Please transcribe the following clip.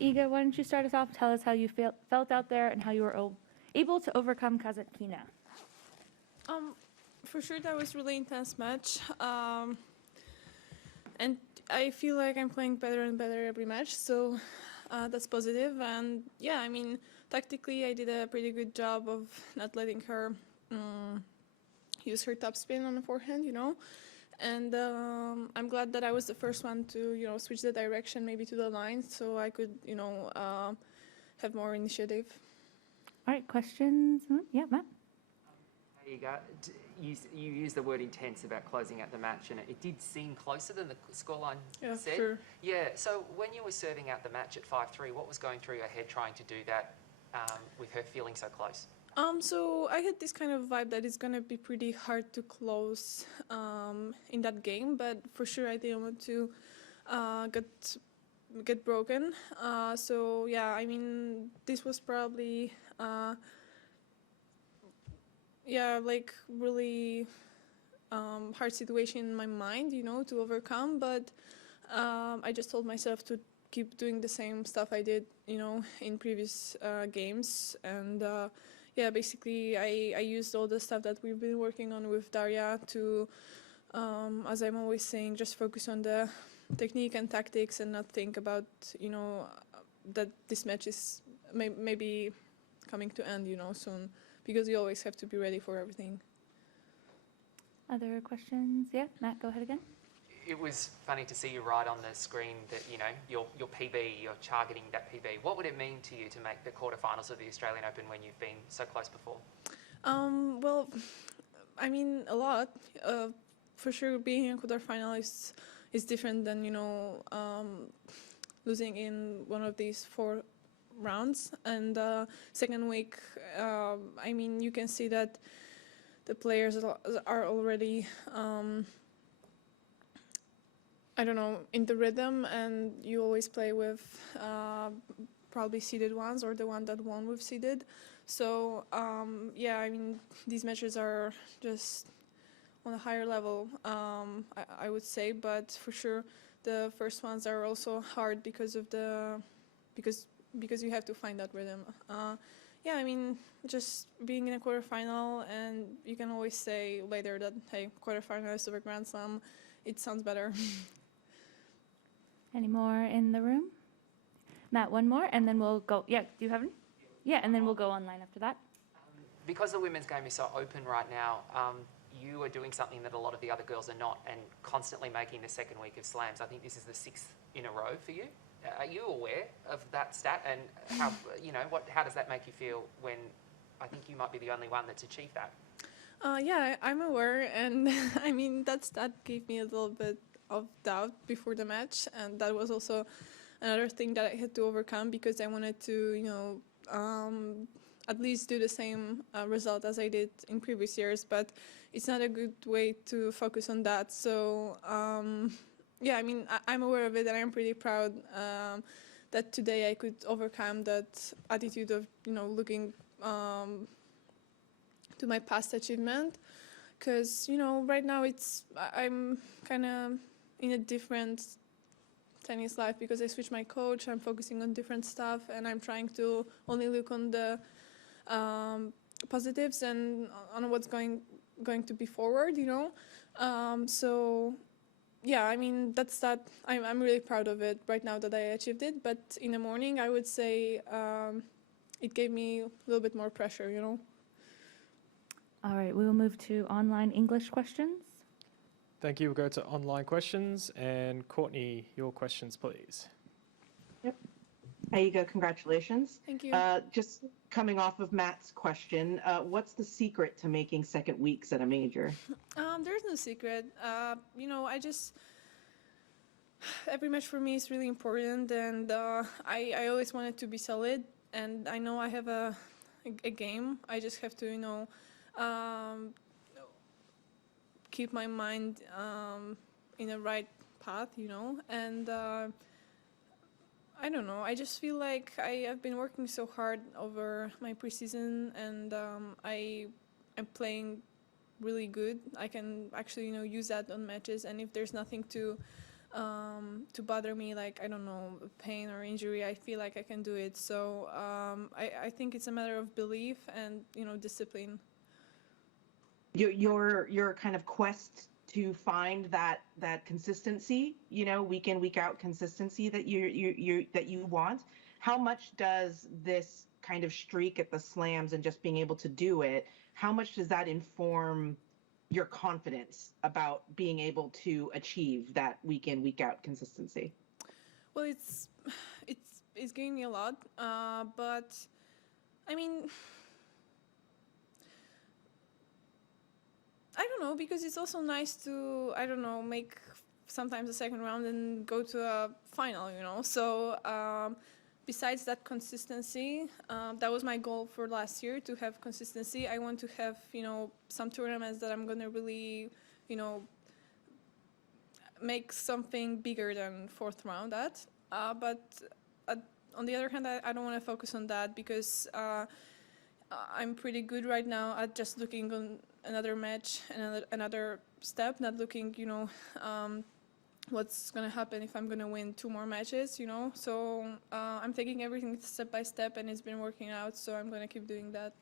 Iga, why don't you start us off? Tell us how you felt out there and how you were able to overcome Kasatkina. For sure, that was really intense match, and I feel like I'm playing better and better every match. So that's positive. And yeah, I mean, tactically, I did a pretty good job of not letting her use her topspin on the forehand, And I'm glad that I was the first one to, switch the direction maybe to the line so I could, have more initiative. All right, questions? Yeah, Matt? There you go. You used the word intense about closing out the match, and it did seem closer than the scoreline said. Sure. Yeah, so when you were serving out the match at 5-3, what was going through your head trying to do that with her feeling so close? So I had this kind of vibe that it's gonna be pretty hard to close in that game, but for sure I didn't want to get broken. So yeah, I mean, this was probably like really hard situation in my mind, to overcome. But I just told myself to keep doing the same stuff I did, in previous games. And yeah, basically I used all the stuff that we've been working on with Daria to, as I'm always saying, just focus on the technique and tactics and not think about, that this match is maybe coming to end, soon. Because you always have to be ready for everything. Other questions? Yeah, Matt, go ahead again. It was funny to see you write on the screen that, your PB, you're targeting that PB. What would it mean to you to make the quarterfinals of the Australian Open when you've been so close before? Well, I mean, a lot. For sure, being in quarterfinal is different than, losing in one of these 4 rounds. And second week, I mean, you can see that the players are already, I don't know, in the rhythm, and you always play with probably seeded ones or the one that won with seeded. So yeah, I mean, these matches are just on a higher level, I would say, but for sure the first ones are also hard because of because you have to find that rhythm. Yeah, I mean, just being in a quarterfinal, and you can always say later that, hey, quarterfinals of a Grand Slam, it sounds better. Any more in the room? Matt, one more, and then we'll go. Yeah, do you have any? Yeah, and then we'll go online after that. Because the women's game is so open right now, you are doing something that a lot of the other girls are not, and constantly making the second week of slams. I think this is the 6th in a row for you. Are you aware of that stat, and how how does that make you feel when I think you might be the only one that's achieved that? Yeah, I'm aware, and I mean that stat gave me a little bit of doubt before the match, and that was also another thing that I had to overcome because I wanted to, at least do the same result as I did in previous years, but it's not a good way to focus on that. So. Yeah, I mean, I'm aware of it, and I'm pretty proud that today I could overcome that attitude of, looking to my past achievement. Because, right now I'm kind of in a different tennis life because I switched my coach, I'm focusing on different stuff, and I'm trying to only look on the positives and on what's going to be forward, So... yeah, I mean, that's that. I'm really proud of it right now that I achieved it. But in the morning, I would say it gave me a little bit more pressure, All right, we will move to online English questions. Thank you. We'll go to online questions. And Courtney, your questions, please. Yep. Iga, congratulations. Thank you. Just coming off of Matt's question, what's the secret to making second weeks at a major? There's no secret. I just every match for me is really important, and I always wanted to be solid, and I know I have a game. I just have to keep my mind in the right path, and I don't know. I just feel like I have been working so hard over my preseason, and I'm playing really good. I can actually use that on matches, and if there's nothing to to bother me, like, I don't know, pain or injury. I feel like I can do it. So I think it's a matter of belief and, you know, discipline. Your kind of quest to find that consistency, you know, week in, week out consistency that you want. How much does this kind of streak at the slams and just being able to do it, how much does that inform your confidence about being able to achieve that week in, week out consistency? Well, it's giving me a lot, but I mean, I don't know, because it's also nice to, I don't know, make sometimes a second round and go to a final, you know. So besides that consistency, that was my goal for last year, to have consistency. I want to have, you know, some tournaments that I'm going to really, you know, make something bigger than fourth round at. But on the other hand, I don't want to focus on that, because I'm pretty good right now at just looking on another match and another step, not looking, you know, what's going to happen if I'm going to win 2 more matches, you know. So I'm taking everything step by step, and it's been working out, so I'm going to keep doing that.